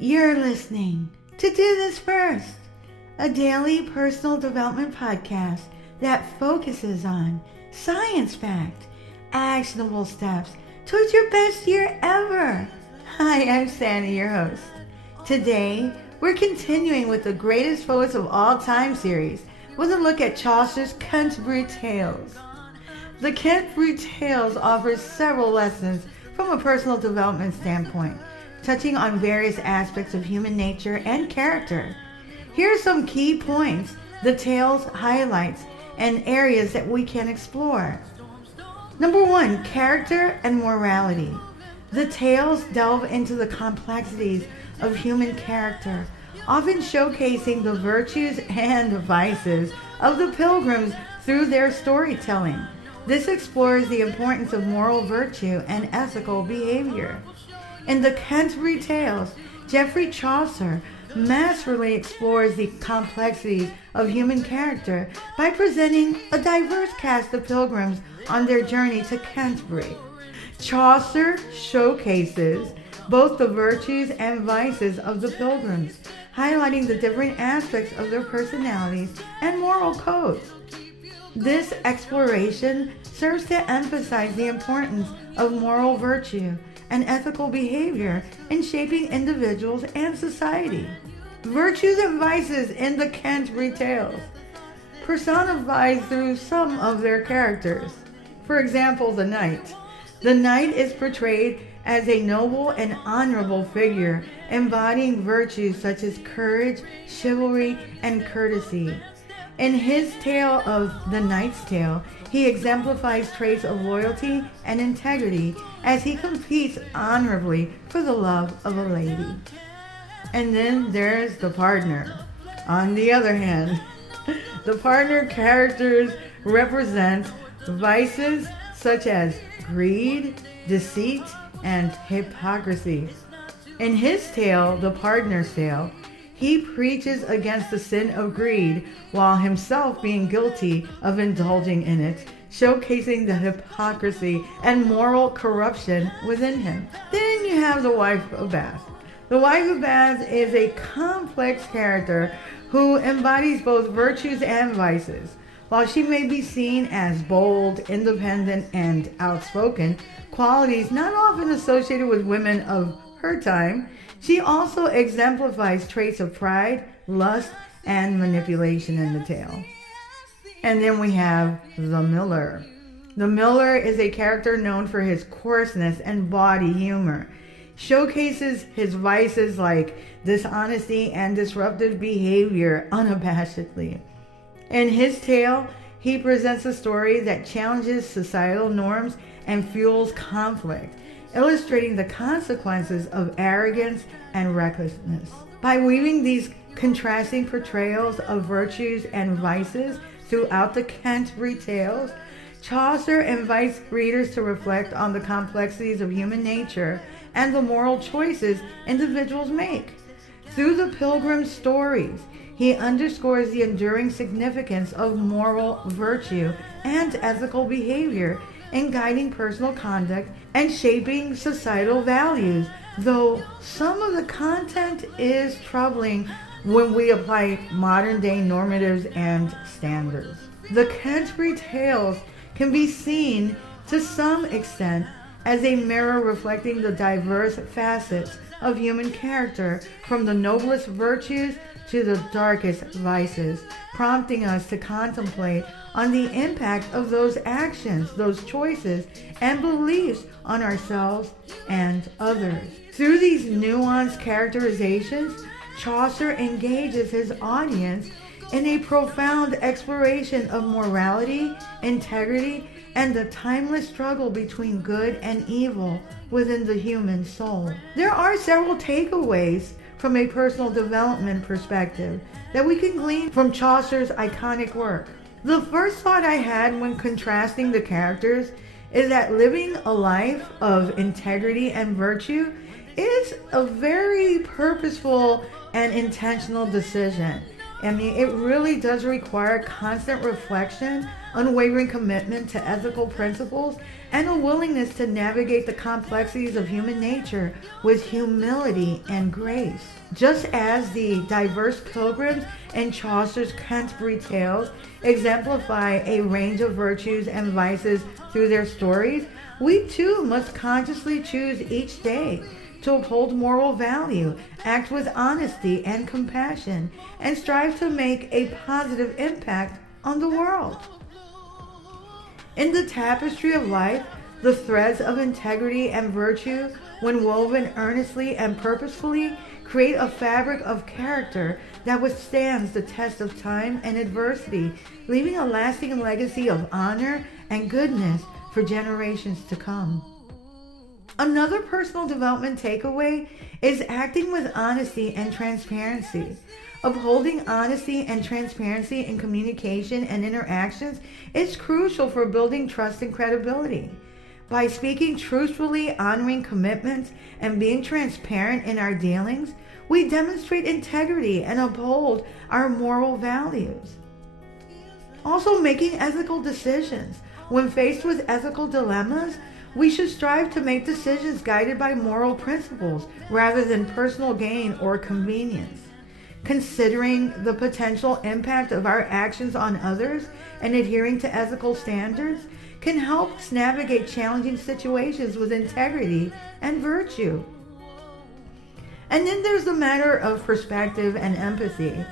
You're listening to Do This First, a daily personal development podcast that focuses on science fact, actionable steps towards your best year ever. Hi, I'm Sandy, your host. Today, we're continuing with the greatest poets of all time series with a look at Chaucer's Canterbury Tales. The Canterbury Tales offers several lessons from a personal development standpoint, touching on various aspects of human nature and character. Here are some key points the tales highlights and areas that we can explore. Number 1, character and morality. The tales delve into the complexities of human character, often showcasing the virtues and vices of the pilgrims through their storytelling. This explores the importance of moral virtue and ethical behavior. In the Canterbury Tales, Geoffrey Chaucer masterfully explores the complexities of human character by presenting a diverse cast of pilgrims on their journey to Canterbury. Chaucer showcases both the virtues and vices of the pilgrims, highlighting the different aspects of their personalities and moral codes. This exploration serves to emphasize the importance of moral virtue and ethical behavior in shaping individuals and society. Virtues and vices in the Canterbury Tales, personified through some of their characters. For example, the knight. The knight is portrayed as a noble and honorable figure, embodying virtues such as courage, chivalry, and courtesy. In his tale of The Knight's Tale, he exemplifies traits of loyalty and integrity as he competes honorably for the love of a lady. And then there's the partner. On the other hand, the partner characters represent vices such as greed, deceit, and hypocrisy. In his tale, The Partner's Tale, he preaches against the sin of greed while himself being guilty of indulging in it, showcasing the hypocrisy and moral corruption within him. Then you have the wife of Bath. The wife of Bath is a complex character who embodies both virtues and vices. While she may be seen as bold, independent, and outspoken, qualities not often associated with women of her time, she also exemplifies traits of pride, lust, and manipulation in the tale. And then we have the miller. The miller is a character known for his coarseness and bawdy humor. Showcases his vices like dishonesty and disruptive behavior unabashedly. In his tale, he presents a story that challenges societal norms and fuels conflict, illustrating the consequences of arrogance and recklessness. By weaving these contrasting portrayals of virtues and vices throughout the Canterbury Tales, Chaucer invites readers to reflect on the complexities of human nature and the moral choices individuals make. Through the pilgrim stories, he underscores the enduring significance of moral virtue and ethical behavior in guiding personal conduct and shaping societal values, though some of the content is troubling when we apply modern-day normatives and standards. The Canterbury Tales can be seen to some extent as a mirror reflecting the diverse facets of human character, from the noblest virtues to the darkest vices, prompting us to contemplate on the impact of those actions, those choices, and beliefs on ourselves and others. Through these nuanced characterizations, Chaucer engages his audience in a profound exploration of morality, integrity, and the timeless struggle between good and evil within the human soul. There are several takeaways from a personal development perspective that we can glean from Chaucer's iconic work. The first thought I had when contrasting the characters is that living a life of integrity and virtue is a very purposeful and intentional decision. I mean, it really does require constant reflection, unwavering commitment to ethical principles, and a willingness to navigate the complexities of human nature with humility and grace. Just as the diverse pilgrims in Chaucer's Canterbury Tales exemplify a range of virtues and vices through their stories, we too must consciously choose each day to uphold moral value, act with honesty and compassion, and strive to make a positive impact on the world. In the tapestry of life, the threads of integrity and virtue, when woven earnestly and purposefully, create a fabric of character that withstands the test of time and adversity, leaving a lasting legacy of honor and goodness for generations to come. Another personal development takeaway is acting with honesty and transparency. Upholding honesty and transparency in communication and interactions is crucial for building trust and credibility. By speaking truthfully, honoring commitments, and being transparent in our dealings, we demonstrate integrity and uphold our moral values. Also, making ethical decisions. When faced with ethical dilemmas, we should strive to make decisions guided by moral principles rather than personal gain or convenience. Considering the potential impact of our actions on others and adhering to ethical standards can help us navigate challenging situations with integrity and virtue. And then there's the matter of perspective and empathy.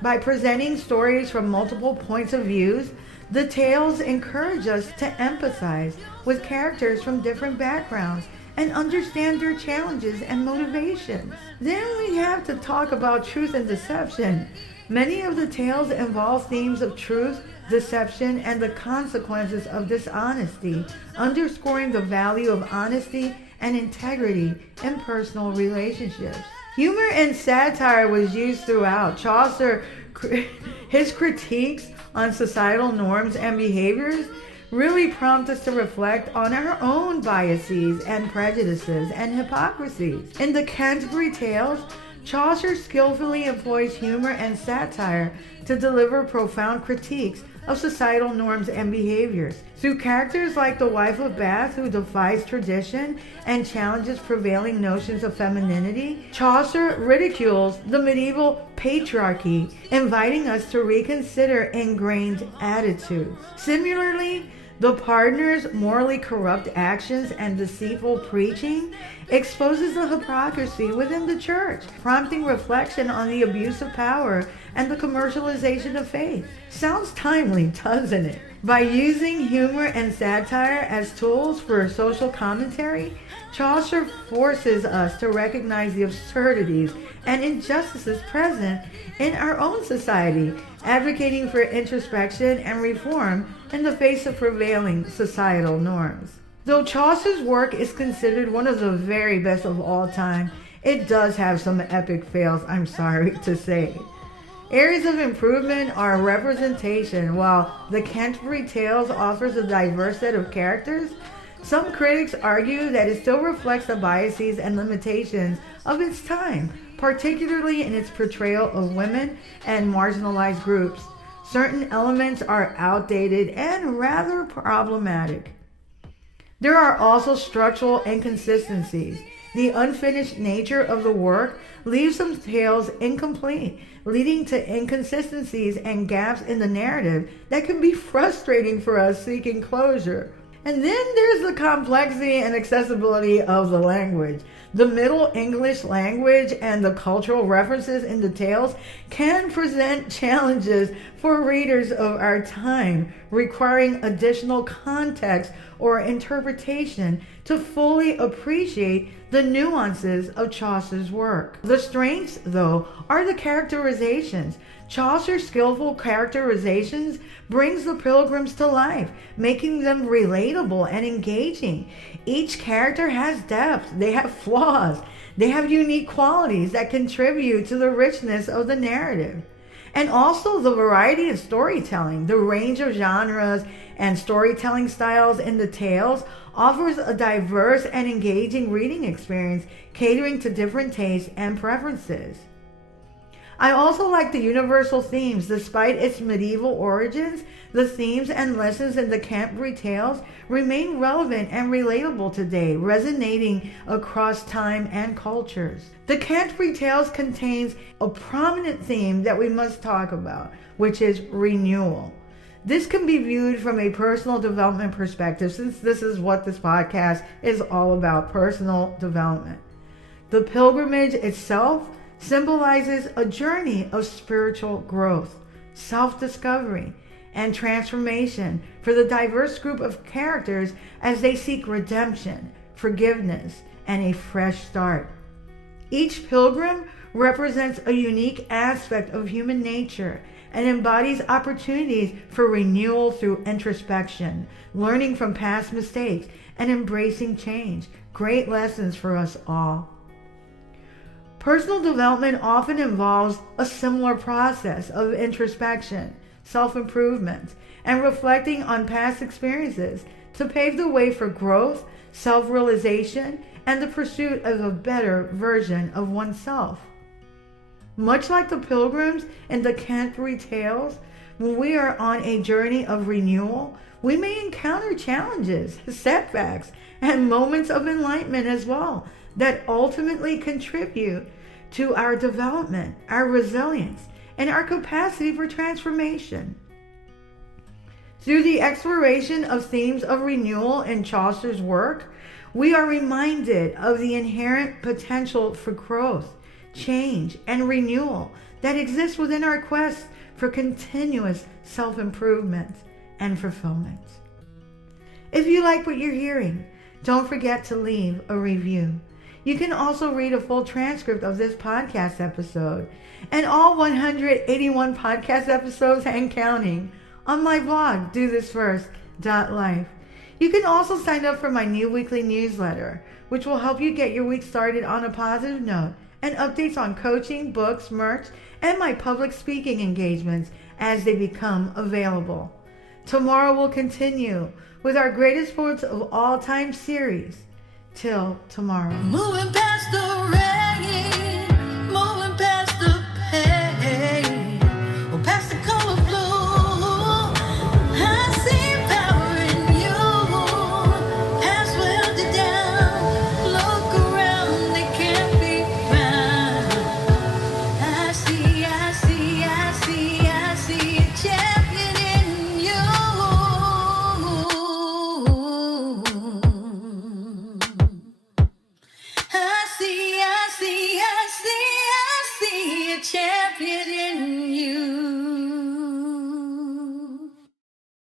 By presenting stories from multiple points of views, the tales encourage us to empathize with characters from different backgrounds and understand their challenges and motivations. Then we have to talk about truth and deception. Many of the tales involve themes of truth, deception, and the consequences of dishonesty, underscoring the value of honesty and integrity in personal relationships. Humor and satire was used throughout. Chaucer, his critiques on societal norms and behaviors really prompt us to reflect on our own biases and prejudices and hypocrisies. In the Canterbury Tales, Chaucer skillfully employs humor and satire to deliver profound critiques of societal norms and behaviors. Through characters like the wife of Bath, who defies tradition and challenges prevailing notions of femininity, Chaucer ridicules the medieval patriarchy, inviting us to reconsider ingrained attitudes. Similarly, the partner's morally corrupt actions and deceitful preaching exposes the hypocrisy within the church, prompting reflection on the abuse of power and the commercialization of faith. Sounds timely, doesn't it? By using humor and satire as tools for social commentary, Chaucer forces us to recognize the absurdities and injustices present in our own society, advocating for introspection and reform in the face of prevailing societal norms. Though Chaucer's work is considered one of the very best of all time, it does have some epic fails, I'm sorry to say. Areas of improvement are representation. While the Canterbury Tales offers a diverse set of characters, some critics argue that it still reflects the biases and limitations of its time, particularly in its portrayal of women and marginalized groups. Certain elements are outdated and rather problematic. There are also structural inconsistencies. The unfinished nature of the work leaves some tales incomplete, leading to inconsistencies and gaps in the narrative that can be frustrating for us seeking closure. And then there's the complexity and accessibility of the language. The Middle English language and the cultural references in the tales can present challenges for readers of our time, requiring additional context or interpretation to fully appreciate the nuances of Chaucer's work. The strengths, though, are the characterizations. Chaucer's skillful characterizations brings the pilgrims to life, making them relatable and engaging. Each character has depth, they have flaws, they have unique qualities that contribute to the richness of the narrative. And also the variety of storytelling, the range of genres and storytelling styles in the tales offers a diverse and engaging reading experience, catering to different tastes and preferences. I also like the universal themes. Despite its medieval origins, the themes and lessons in the Canterbury Tales remain relevant and relatable today, resonating across time and cultures. The Canterbury Tales contains a prominent theme that we must talk about, which is renewal. This can be viewed from a personal development perspective, since this is what this podcast is all about, personal development. The pilgrimage itself symbolizes a journey of spiritual growth, self-discovery, and transformation for the diverse group of characters as they seek redemption, forgiveness, and a fresh start. Each pilgrim represents a unique aspect of human nature and embodies opportunities for renewal through introspection, learning from past mistakes, and embracing change. Great lessons for us all. Personal development often involves a similar process of introspection, self-improvement, and reflecting on past experiences to pave the way for growth, self-realization, and the pursuit of a better version of oneself. Much like the pilgrims in the Canterbury Tales, when we are on a journey of renewal, we may encounter challenges, setbacks, and moments of enlightenment as well that ultimately contribute to our development, our resilience, and our capacity for transformation. Through the exploration of themes of renewal in Chaucer's work, we are reminded of the inherent potential for growth, change, and renewal that exists within our quest for continuous self-improvement and fulfillment. If you like what you're hearing, don't forget to leave a review. You can also read a full transcript of this podcast episode and all 181 podcast episodes and counting on my blog, dothisfirst.life. You can also sign up for my new weekly newsletter, which will help you get your week started on a positive note, and updates on coaching, books, merch, and my public speaking engagements as they become available. Tomorrow we'll continue with our greatest sports of all time series. Till tomorrow. Moving past the red.